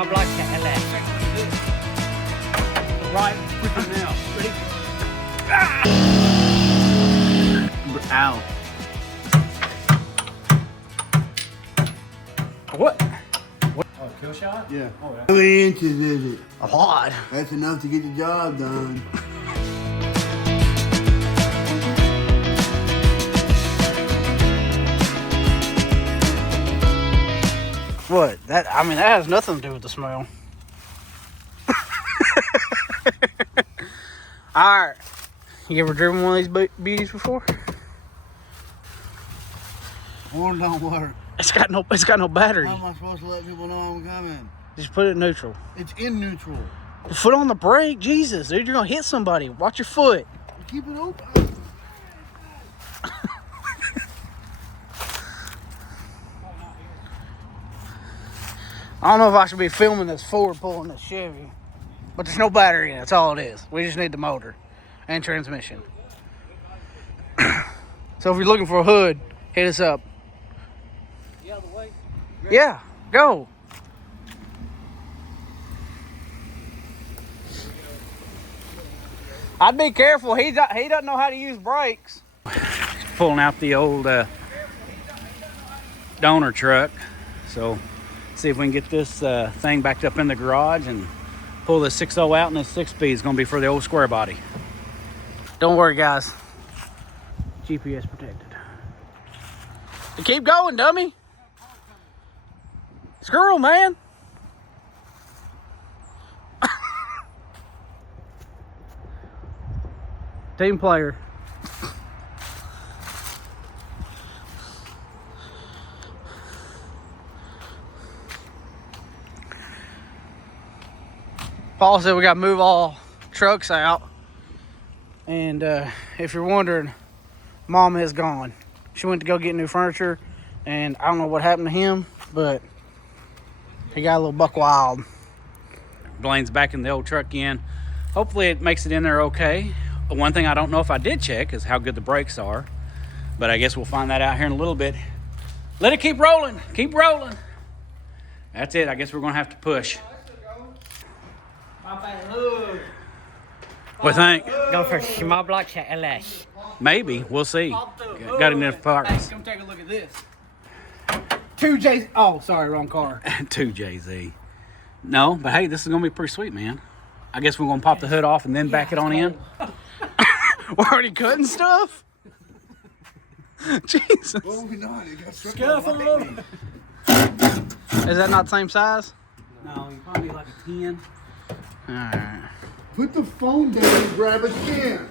my block LS. Right freaking now. Ready? Ah! Ow. What? Oh, kill shot? Yeah. Oh, yeah. How many inches is it? A lot. That's enough to get the job done. What? That has nothing to do with the smell. Alright. You ever driven one of these beauties before? Horn don't work. It's got no battery. How am I supposed to let people know I'm coming? Just put it in neutral. It's in neutral. Foot on the brake, Jesus, dude, you're gonna hit somebody. Watch your foot. Keep it open. I don't know if I should be filming this Ford pulling this Chevy, but there's no battery in it. That's all it is. We just need the motor and transmission. So if you're looking for a hood, hit us up. Yeah, go. I'd be careful. He doesn't know how to use brakes. Pulling out the old donor truck. So see if we can get this thing backed up in the garage and pull the 6.0 out, and this 6-speed is going to be for the old square body. Don't worry, guys. GPS protected. Keep going, dummy. Squirrel, man. Team player. Paul said we got to move all trucks out. And if you're wondering, Mama is gone. She went to go get new furniture, and I don't know what happened to him, but he got a little buck wild. Blaine's back in the old truck again. Hopefully it makes it in there okay. One thing I don't know if I did check is how good the brakes are, but I guess we'll find that out here in a little bit. Let it keep rolling. Keep rolling. That's it. I guess we're going to have to push. What do you think? Go for small block LS. Maybe. We'll see. Got enough parts. Come take a look at this. 2J's. Oh, sorry, wrong car. 2JZ. No, but hey, this is going to be pretty sweet, man. I guess we're going to pop the hood off and then back it on in. We're already cutting stuff? Jesus. Well, we not. It got stripped Scuff off all lightning. Is that not the same size? No, you probably like a 10. Alright. Put the phone down and grab a can.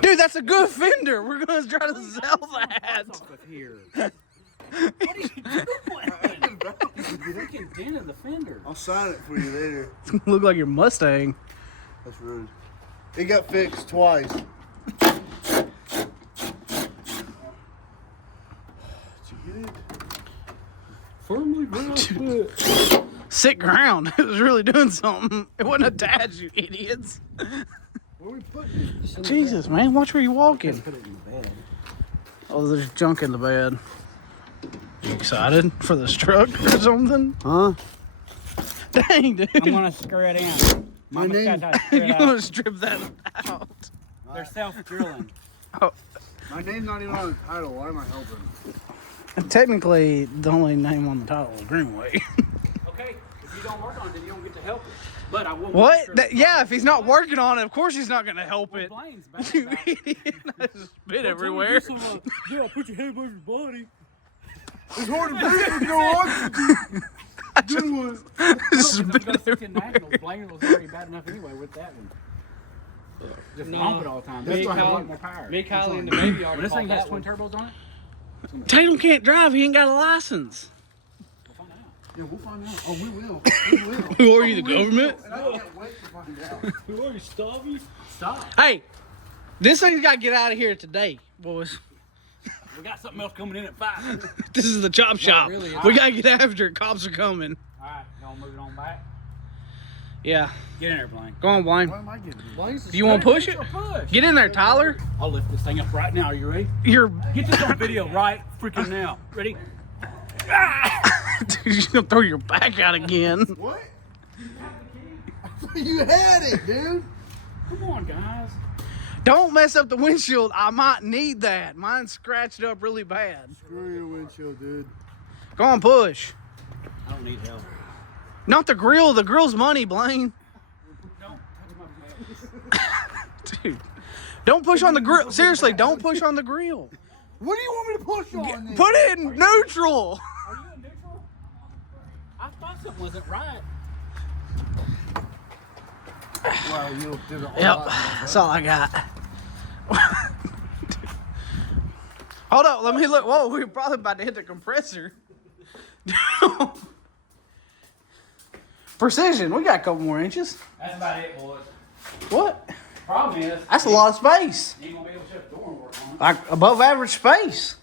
Dude, that's a good fender. We're going to try to sell that. Here. What are you doing? Freaking dent in the fender. I'll sign it for you later. It's going to look like your Mustang. That's rude. It got fixed twice. Firmly grounded. Sick ground. It was really doing something. It wasn't attached, you idiots. Where are we putting it? Jesus, man. Watch where you're walking. Put it in the bed. Oh, there's junk in the bed. You excited for this truck or something? Huh? Dang, dude. I'm gonna screw it in. My name- Got to screw it You're out. going to strip that out. They're self-drilling. My name's not even on the title. Why am I helping? And technically, the only name on the title is Greenway. Okay, if you don't work on it, then you don't get to help it. But I will. What? Yeah, if he's not working on it, of course he's not going to help it. Blaine's back. You idiot. I just spit everywhere. Yeah, put your head above your body. It's hard to breathe if you don't want to. Good one. Spit everywhere. Blaine was already bad enough anyway with that one. Just pump it all the time. This one has a lot more power. Me, Kylie, and the baby When already this thing bought has that twin one. turbos on it, Tatum can't drive. He ain't got a license. we'll find out. Yeah, we'll find out. Oh, we will. We will. Who are you, the government? And I can't wait to find out. Who are you, Stabby? Stop. Hey, this thing's got to get out of here today, boys. We got something else coming in at 5. This is the chop shop. really, We got to get after it. Cops are coming. All right, y'all move it on back. Yeah. Get in there, Blaine. Go on, Blaine. Why am I getting Do you want to push it? Get in there, Tyler. I'll lift this thing up right now. Are you ready? Get this on video right freaking now. Ready? Dude, you're gonna throw your back out again. What? I thought you had it, dude. Come on, guys. Don't mess up the windshield. I might need that. Mine's scratched up really bad. Screw your windshield, dude. Go on, push. I don't need help. Not the grill. The grill's money, Blaine. Don't touch my Dude, don't push on the grill. Seriously, don't push on the grill. What do you want me to push on then? Put it in neutral. Are you in neutral? I thought something wasn't right. Well, you'll do the Yep, that's all I got. Hold up, let me look. Whoa, we're probably about to hit the compressor. Precision, we got a couple more inches. That's about it, boys. What? Problem is, That's a lot of space. you ain't gonna be able to shut the door and work on it. Like above average space.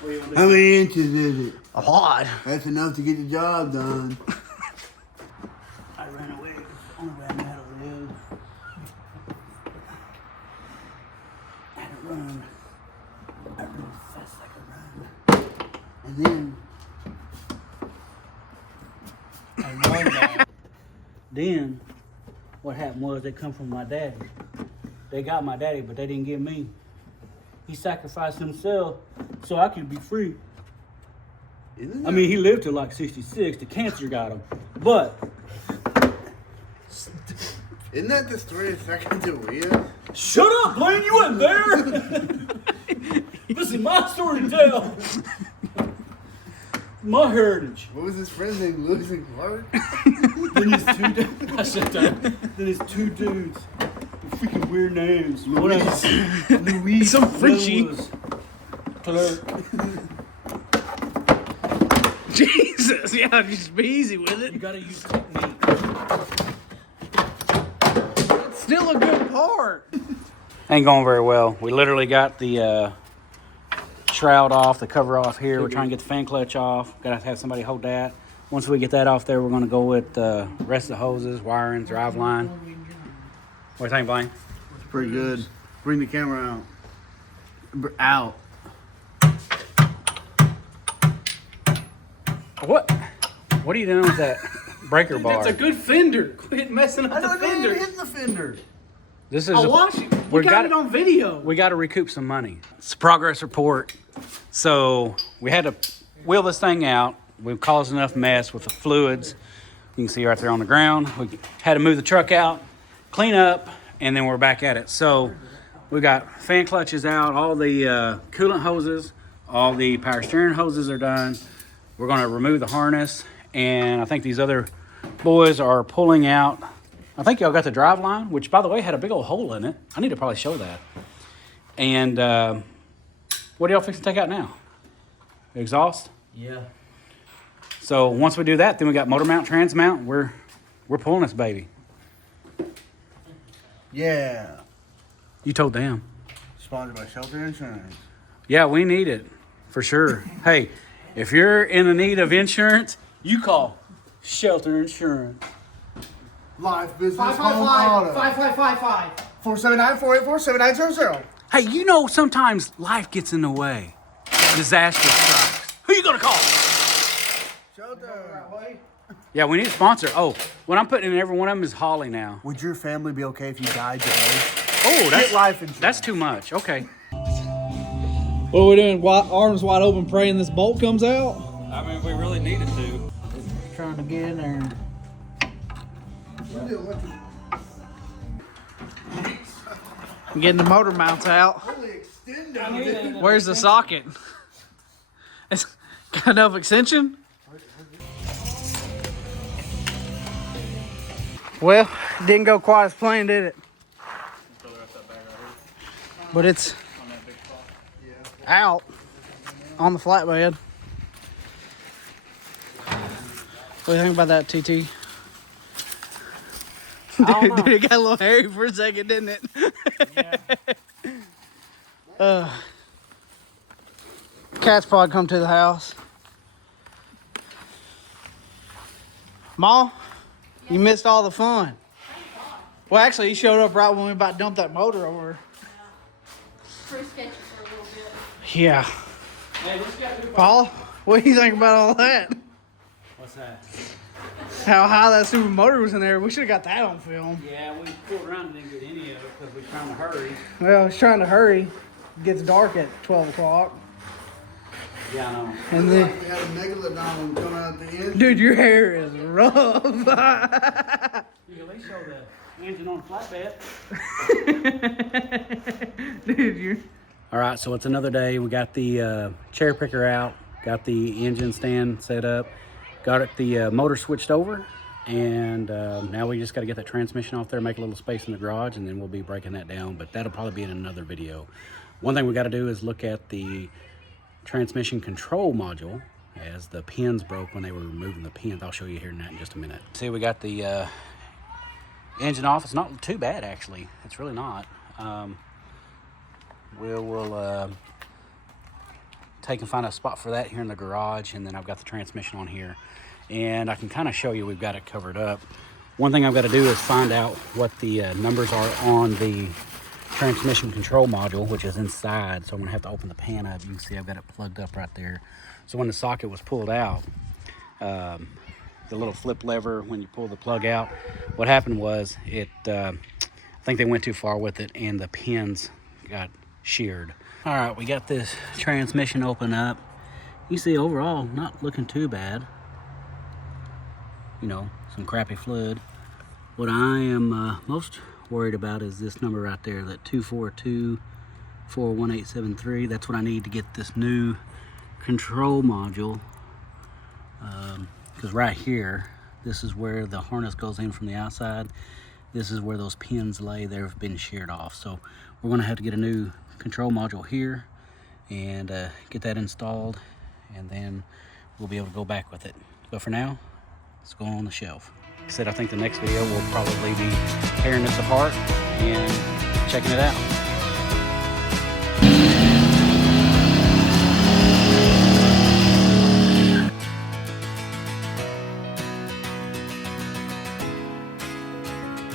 What do you want to do? How many inches is it? A lot. That's enough to get the job done. I ran away. Only way I'm out of live. I had to run. I run fast like a run. And then I run that. Then, what happened was they come from my daddy. They got my daddy, but they didn't get me. He sacrificed himself so I could be free. I mean, he lived till like 66. The cancer got him. But isn't that the story of second to Rhea? shut up, Blaine. You wasn't there. This is my story to tell. My heritage. What was his friend's name? Lewis and Clark? Then his two dudes. I shut down. Then his two dudes. With freaking weird names. What else? Louise. Some Frenchie. Lewis. Clark. Jesus, yeah, just be easy with You it. gotta use technique. It's still a good part. Ain't going very well. We literally got the shroud off, the cover off here. We're trying to get the fan clutch off. Gotta have somebody hold that. Once we get that off there, we're gonna go with the rest of the hoses, wiring, drive line. What do you think, Blaine? It's pretty good. Bring the camera out. What? What are you doing with that breaker bar? That's a good fender. Quit messing up the fender. hitting the fender. This is I'll watch it. we We got it on video. We got to recoup some money. It's a progress report. So we had to wheel this thing out. We've caused enough mess with the fluids. You can see right there on the ground. We had to move the truck out, clean up, and then we're back at it. So we got fan clutches out, all the coolant hoses, all the power steering hoses are done. We're going to remove the harness, and I think these other boys are pulling out. I think y'all got the drive line, which, by the way, had a big old hole in it. I need to probably show that. And what are y'all fixing to take out now? Exhaust? Yeah. So once we do that, then we got motor mount, trans mount. We're pulling this baby. Yeah. You told them. Sponsored by Shelter Insurance. Yeah, we need it for sure. Hey, if you're in the need of insurance, you call Shelter Insurance. Life Business Home Auto. 5555. 479-484-7900. Hey, you know sometimes life gets in the way. Disaster strikes. Who you gonna call? Shelter. Yeah, we need a sponsor. Oh, what I'm putting in every one of them is Holly now. Would your family be okay if you died today? Oh, Get life insurance. that's too much. Okay. What are we doing? Arms wide open, praying this bolt comes out? I mean, we really needed to. Trying to get in there. Getting the motor mounts out. Where's the socket? It's got enough extension? Well, didn't go quite as planned, did it? But it's out on the flatbed. What do you think about that, TT? Dude, it got a little hairy for a second, didn't it? Cat's probably come to the house. Ma, you missed all the fun. Well, actually, he showed up right when we about to dump that motor over. Pretty sketchy for a little bit. Yeah. Hey, let's get to Paul, what do you think about all that? What's that? How high that super motor was in there. We should have got that on film. Yeah, we pulled around and didn't get any of it because we were trying to hurry. Well, he's trying to hurry. It gets dark at 12 o'clock. Yeah, I know. And then, We had a megalodon come out at the end. dude, your hair is rough. You can at least show the engine on flatbed. Dude, you. All right, so it's another day. We got the cherry picker out, got the engine stand set up, got the motor switched over, and now we just got to get that transmission off there, make a little space in the garage, and then we'll be breaking that down, but that'll probably be in another video. One thing we got to do is look at the transmission control module, as the pins broke when they were removing the pins. I'll show you here in just a minute. See, we got the engine off. It's not too bad, actually. It's really not. We'll take and find a spot for that here in the garage, and then I've got the transmission on here, and I can kind of show you we've got it covered up. One thing I've got to do is find out what the numbers are on the transmission control module, which is inside, so I'm gonna have to open the pan up. You can see I've got it plugged up right there. So when the socket was pulled out, the little flip lever, when you pull the plug out, what happened was it I think they went too far with it and the pins got sheared. All right, we got this transmission open up. You see overall not looking too bad, you know, some crappy fluid. What I am most worried about is this number right there, that 242-41873. That's what I need to get this new control module, because right here, this is where the harness goes in from the outside. This is where those pins lay. They've been sheared off, so we're going to have to get a new control module here and get that installed, and then we'll be able to go back with it. But for now, let's go on the shelf. Like I said, I think the next video will probably be tearing this apart and checking it out.